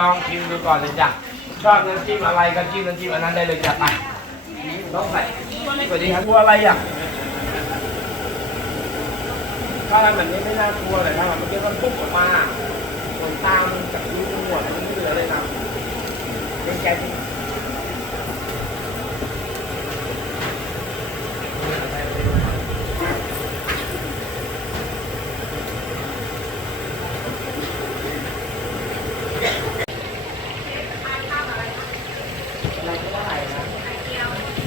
ลองชิมดูก่อนเลยจ้ะ ชอบน้ำจิ้มอะไรก็จิ้มน้ำจิ้มอันนั้นได้เลยจ้ะไปต้องใส่สวัสดีครับกลัวอะไรอะถ้าทำแบบนี้ไม่น่ากลัวเลยนะมันเมื่อกี้มันปุ๊บออกมาขนตามันกับรู้หัวมันไม่เหลือเลยนะเป็นแกที่ไรก็ได้นะ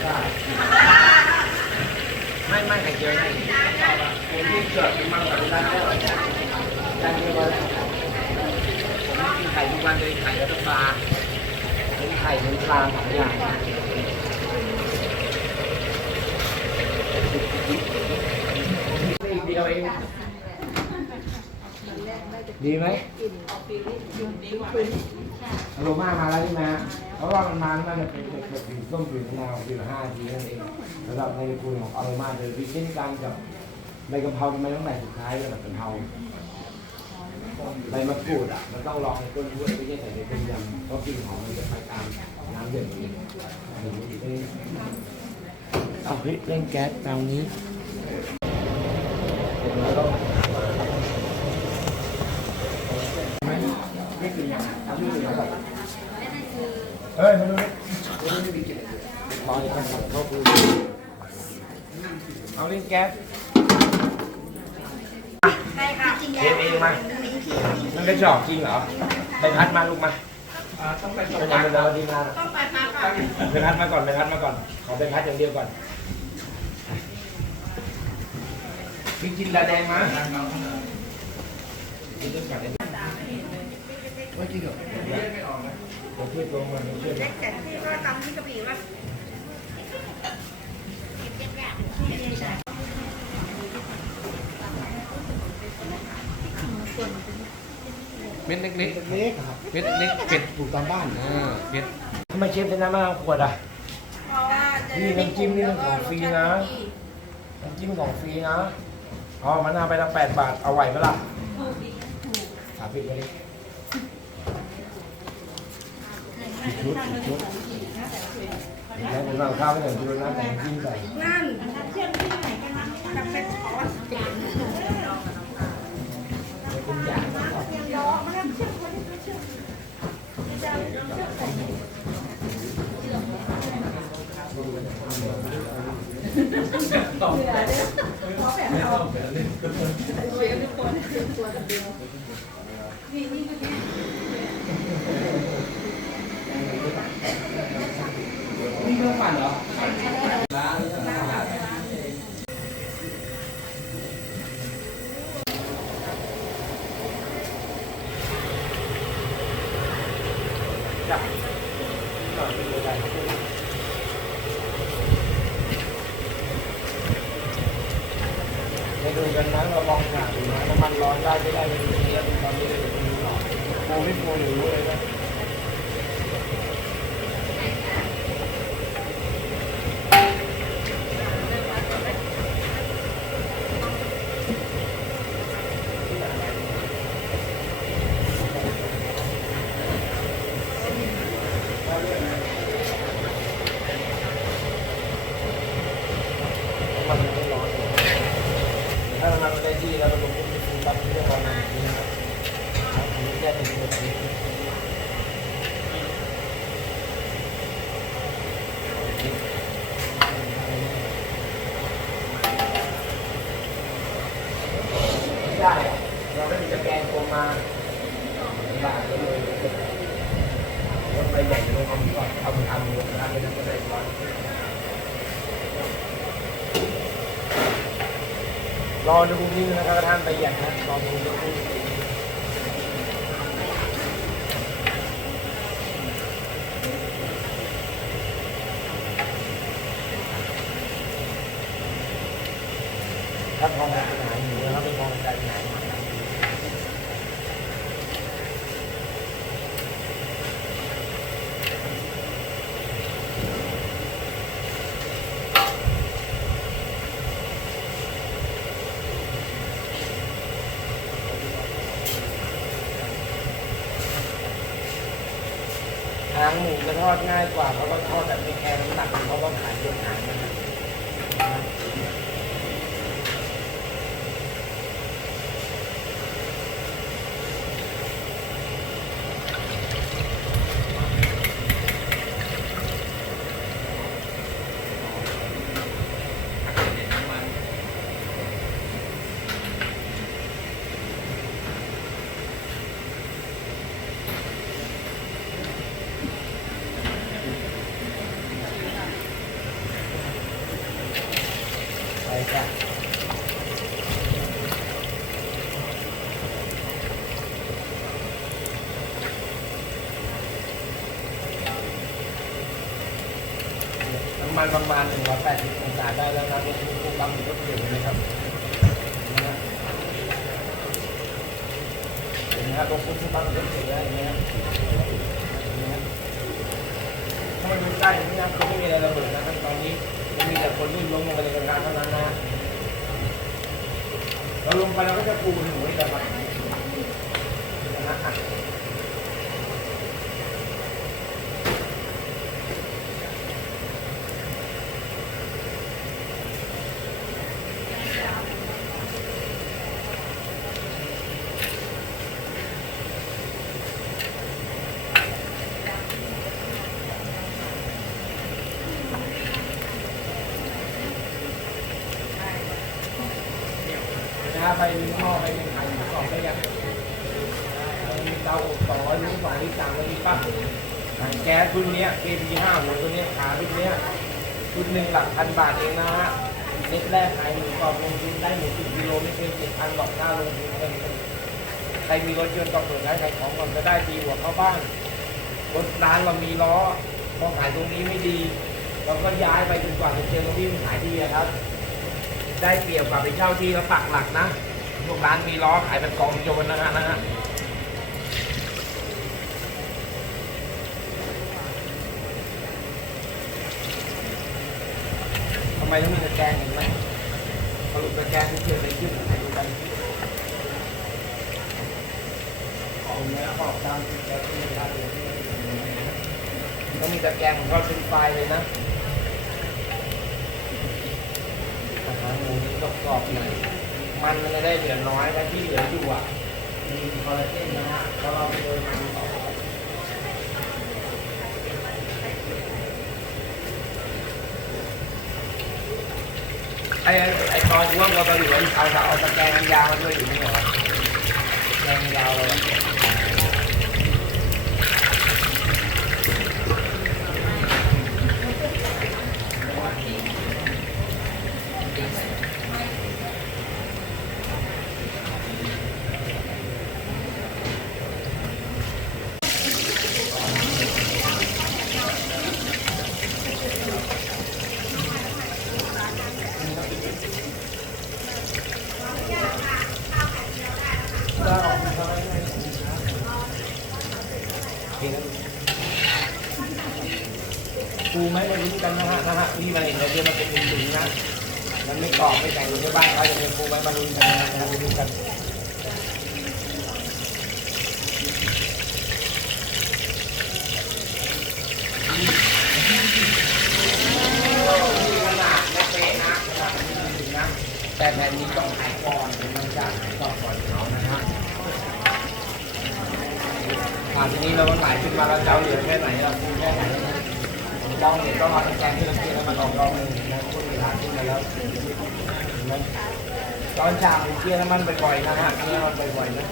ได้ไม่ไม่ไข่เจียวไม่ผมที่เกิดเป็นมังสวิรัติแล้วยังไม่ร้อยผมกินไข่ทุกวันเลยไข่แล้วก็ปลาเป็นไข่เป็นปลาสองอย่างนี่ เดียวเอง ดีไหมอโรมามาแล้วนี่นะเพราะว่ามันมาแล้วมันจะเป็นแบบผิวส้มผิวมะนาวผิวห้าทีนั่นเองสำหรับในคุณของอโรมาเลยวิเช่นกันกับใบกะเพราทำไมต้องใส่สุดท้ายด้วยแบบกะเพราใบมะกรูดอะมันต้องลองในต้นด้วยไม่ใช่ใส่ในต้มยำเพราะกลิ่นหอมมันจะไปตามน้ำเดือดนี้เอาเฮ้ยเร่งแก๊สเตานี้เสร็จแล้วก็ไม่ไม่กินอย่างทำไม่กินอะไร เฮ้ยมาดูนี่มาดูนี่ดีกินรออีกคนครับเขาคือเอาเล่นแก๊สใช่ค่ะเทเองมามันกระจอกจริงเหรอไปพัดมาลูกมาต้องไปส่งมาเป็นดาวดีมาต้องไปพักก่อนไปพัดมาก่อนไปพัดมาก่อนขอไปพัดอย่างเดียวก่อน มีจินดาแดงมากินด้วยกันเลยไม่กินหรอกเดี๋ยวช่วยตรงมาเดี๋ยวช่วยเล็กแต่ที่ก็ตำที่กระบี่ว่าเม็ดเล็กเล็กๆครับๆเม็ดเล็กๆเผ็ดปลูกตามบ้านอ่าเผ็ดทำไมเชฟเป็นน้ำมะนาวขวดอะเพราะว่าจะนี่น้ำจิ้มนี่ของฟรีนะน้ำจิ้มของฟรีนะ อ๋อมะนาวไปละแปดบาท เอาไหวไหมล่ะสามสิบไปดิกี่ชุดกี่ชุดแล้วผมสั่งข้าวไปหนึ่งกิโลนะแต่น้ำจิ้มใส่นั่นเชื่อมที่ไหนกันนะจะเป็นขอเป็นยา งนี่เครื่องปั่นเหรอจ้ะนี่ก่อนเป็นอะไรไปดูกันนะเราลองหาดูนะน้ำมันร้อนได้ไม่ได้ไม่รู้เนี่ยตอนนี้เลยไม่รู้หรอก โมไม่โมหรือรู้เลยนะ มันไม่ร้อนถ้ามันมันได้ที่แล้วมันลงทุนรับเรื่องประมาณนี้นะครับอันนี้แค่เป็นตัวนี้ ไม่ได้อะเราไม่มีตะแกรงโกงมาบาทเลยรถไปใหญ่เลยเอาก่อนเอาไปทำเลยทำไปแล้วก็ได้ก่อนรอดูพรุ่งนี้นะครับท่านไปอย่างนะรอดูพรุ่งนี้ถ้าทองแบบไหนหนูนะครับเป็นทองแบบไหนางหมูจะทอดง่ายกว่าเพราะว่าทอดแบบไม่แคร์น้ำหนักเพราะว่าขายเป็นหายนะครับไปจ้ะน้ำมันประมา ณหนึ่งร้องศาได้แล้วครับนี่คือปุ๊บปั๊บมันก็เปลี่ยนนะครับเห็นไหมครับตรงปุ๊บปั๊บมันก็เปลี่ยนแล้วอย่างเงี้ยเห็นไหมครับถ้ามันอยู่ใกล้นี่นะคือไม่มีอะไรระเบิดนะครับตอนนี้จะมีแต่คนที่ล้มลงไปในกระทะเท่านั้นนะเราลงไปเราก็จะปูหนูให้แต่มันนะฮะ นะฮะไปมีหม้อไปมีไข่หมูกรอบได้ยังมีเตาอบสองร้อยลิตรสองลิตรสามร้อยลิตรปั๊บถังแก๊สชุดเนี้ย KP ห้าหัวตัวเนี้ยขาชุดเนี้ยชุดหนึ่งหลักพันบาทเองนะฮะเน็ตแรกขายหมูกรอบลงทุนได้หมูสิบกิโลไม่เกินเจ็ดพันหรอกค่าลงทุนเงินใครมีรถยนต์ก็เปิดได้ขายของก่อนก็ได้ตีหัวเข้าบ้านรถร้านเรามีล้อพอขายตรงนี้ไม่ดี เราก็ย้ายไปจนกว่าจะเจอตรงที่มันขายดีอะครับ ได้เปรียบกว่าไปเช่าที่แล้วปักหลักนะพวกร้านมีล้อขายเป็นกองโจรนะฮะนะฮะทำไมต้องมีตะแกรงเห็นไหมสรุปตะแกรงที่เกิดอะไรขึ้นให้ดูกันของเนี้ยขอบตามที่แกที่มีร้านเลยต้องมีตะแกรงของเราเป็นไฟเลยนะ อาหารหมูนี่ก รอบหน่อยมันมันจะได้เหลือน้อยและที่เหลืออยู่อะมีคอลลาเจนนะฮะเพราะเราไปโดนมันต่อไอ้ไอ้ตอนพวกเราไปอยู่เอาเอาเอาตะแกรงยาวมาด้วยอยู่นี่เหรอตะแกรงยาวเลยอะได้ออกมาทำไมไม่ได้เห็นแล้วปูไม่มาลุ้นกันนะฮะนะฮะนี่มาเห็นเราเดี๋ยวมันเป็นหนึ่งๆนะ มันไม่กรอบไม่แต่งอยู่ในบ้านเขาจะเป็นปูไม้มา ลุ้นกันนะฮะมาลุ้นกันขนาดไม่เป๊ะนะขนาดไม่ถึงนะแต่แผ่นนี้ต้องขายก่อนเดี๋ยวมันจะขายก่อนก่อนเขานะฮะอ่าทีนี้เราก็ขายขึ้นมาแล้วเจ้าเหลือแค่ไหนเราคูณแค่ไหนนะลองเห็นต้องเอาตะแกรงที่เราเกี่ยวแล้วมันออกลองหนึ่งนะคุณมีร้านขึ้นมาแล้วเห็น ตอนฉากผมเคี่ยวน้ำมันบ่อยๆนะฮะเกี่ยวมันบ่อยๆนะ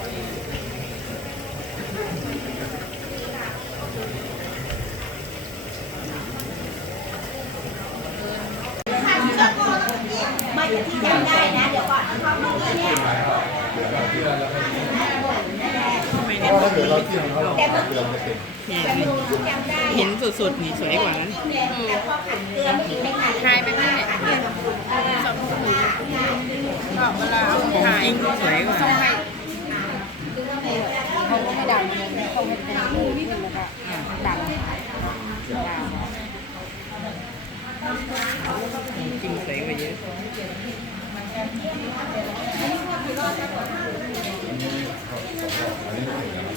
ไม่จะที่จำได้นะ เดี๋ยวก่อนเขาบอกว่าเนี่ย เพราะถ้าเกิดเราเที่ยวเขาเราเตือนจะเป็นแต่ดูที่จำได้เห็นสดๆนี่สวยกว่านั้นแต่พอขัดเกลือไม่ไม่ขัดทายไปเรื่ยชอบเวลาเอาถ่ายสวยกว่าเขาก็ไม่ดังเลยเขาไม่เป็นคู่ขึ้นแล้วก็ดังดังจริงสวยกว่าเยอะ I didn't know that.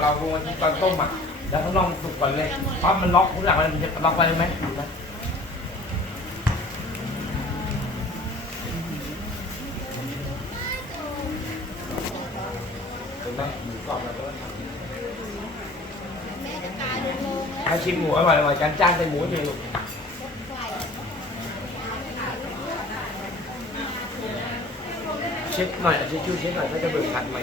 เราเราลงมาที่ตอนต้มอะแล้วข้างนอกมันสุกก่อนเลยปั๊บมันล็อกทุกอย่างมันจะล็อกไปเลยไหมดูไหมเห็นไหมหมูกรอบเราก็ทำถ้าชิมหมูอร่อยอร่อยกันจ้างเป็นหมูจริงลูกเช็ดหน่อยเอาเช็ดชู่เช็ดหน่อยก็จะเบิกผัดใหม่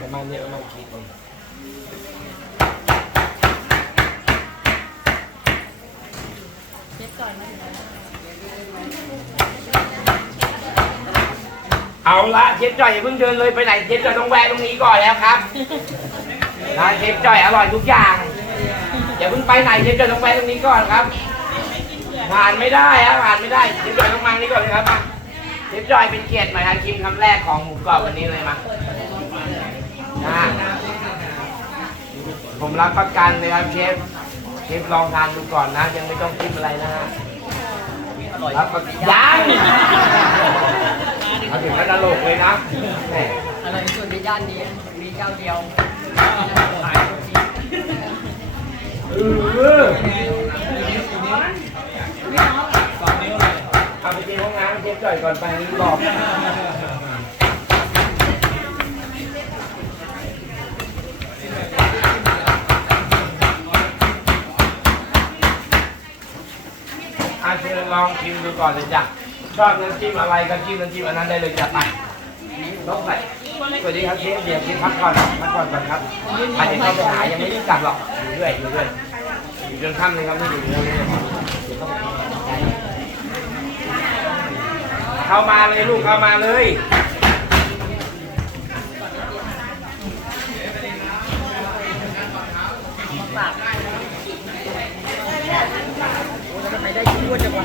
ประมาณนี้ประมาณขีดหนึ่ง เอาละเชฟจ่อยอย่าเพิ่งเดินเลยไปไหนเชฟจ่อยต้องแวะตรงนี้ก่อนแล้วครับนะเชฟจ่อยอร่อยทุกอย่างอย่าเพิ่งไปไหนเชฟจ่อยต้องแวะตรงนี้ก่อนครับ ผ่านไม่ได้ครับผ่านไม่ได้เชฟจ่อยต้องมานี่ก่อนเลยครับมาเชฟจ่อยเป็นเกียรติมาทานชิมคำแรกของหมูกรอบวันนี้เลยมาผมรับประกันเลยครับเชฟเชฟลองทานดูก่อนนะ ยังไม่ต้องจิ้มอะไรนะฮะรับประกันยัง เอาถึงขั้นตลกเลยนะแหมอะไรส่วนในย่านนี้มีเจ้าเดียวเออเอาไปกินห้องน้ำเชฟจ่อยก่อนไปนี่บอกอาเชฟลองชิมดูก่อนเลยจ้ะ ชอบน้ำจิ้มอะไรก็จิ้มน้ำจิ้มอันนั้นได้เลยจ้ะไปต้องใส่สวัสดีครับเชฟเดี๋ยวเชฟพักก่อนพักก่อนก่อนครับอาจจะเข้าไปหายังไม่รีบกลับหรอกอยู่เรื่อยอยู่เรื่อยอยู่จนค่ำเลยครับไม่อยู่เรื่อยเข้ามาเลยลูกเข้ามาเลยไมได้ชิ้นอ้วจังวะ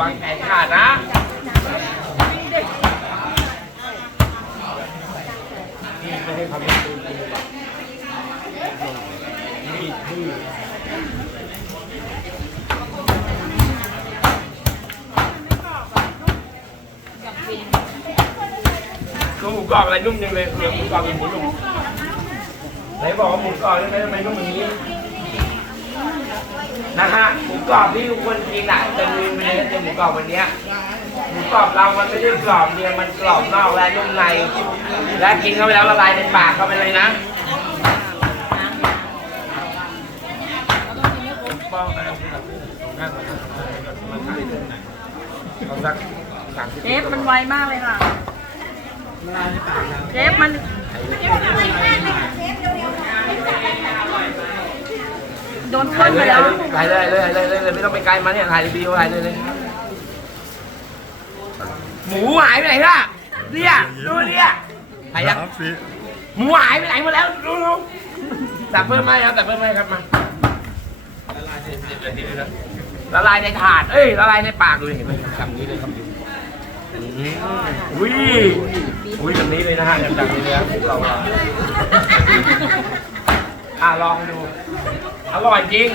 วังแขนขาดนะไม่ให้ความรู้สึกมีชื่อคือหมูกรอบอะไรนุ่มจังเลยคือหมูกรอบเป็นหมูนุ่มไหนบอกว่าหมูกรอบใช่ไหมทำไมนุ่มอย่างนี้ นะฮะหมูกรอบที่ทุกคนกินอะจะลืมไปเลยถ้าเจอหมูกรอบวันเนี้ยหมูกรอบเรามันไม่ได้กรอบเดียวมันกรอบนอกและนุ่มใน และกินเข้าไปแล้วละลายในปากเข้าไปเลยนะเอาที่หลังนี่นั่งก่อนนะมันไม่ได้เดินไหนเอาสักสามสิบเชฟมันไวมากเลยค่ะเชฟมัน โดนถ่าเพื่ยอนเลไปยแล้วถ่ายเลยเลยเลยเลยไม่ต้องไปไกลมาเนี่ยถ่ายวิดีโอถ่ายเลยเลยหมูหายไปไหนล่ะเนี่ยดูเนี่ยถ่ายยังครับพี่หมูหายไปไหนหมดแล้วดูดูสั่งเพิ่มไหมครับสั่งเพิ่มไหมครับมาละลายในสิบนาทีเลยนะละลายในถาด เอ้ยละลายในปากเลยเห็นไหมคำนี้เลยคำนี้อืมอุ้ยอุ้ยแบบนี้เลยนะฮะอย่างจากนี้เลยครับเราอะอะลองดู อร่อยจริง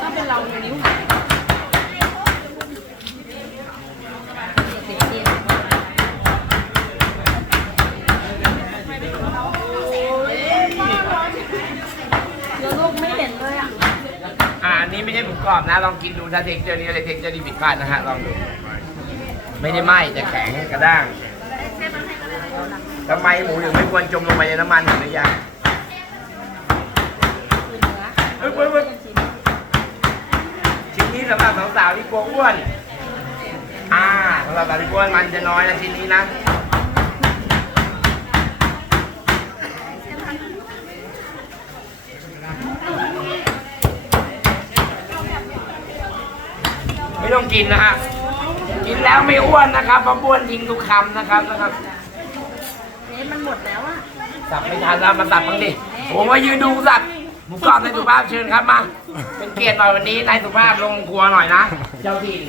ถ้าเป็นเราเนี่ยนิ้วหายเดี๋ยวลูกไม่เห็นเลยอะ อ่าอันนี้ไม่ใช่หมูกรอบนะ ลองกินดูถ้าเทคเจอร์นี้อะไรเทคเจอร์ดีผิดพลาดนะฮะ ลองดู ไม่ได้ไหม้แต่แข็งกระด้างทำไมหมูถึงไม่ควรจมลงไปในน้ำมันเห็นหรือยังคือเนื้อเอ้ยเอ้ยเอ้ยชิ้นนี้สำหรับสาวๆที่กลัวอ้วนอ่าสำหรับสาวที่กลัวมันจะน้อยนะชิ้นนี้นะไม่ต้องกินนะฮะ กินแล้วไม่อ้วนนะครับเพราะบ้วนทิ้งทุกคำนะครับนะครับเอ๊ะมันหมดแล้วอะสับไม่ทันแล้วมาสับบ้างดิผมมายืนดูสับหมูกรอบนายสุภาพเชิญครับมา เป็นเกียรติหน่อยวันนี้นายสุภาพลงครัวหน่อยนะ เจ้าถิ่น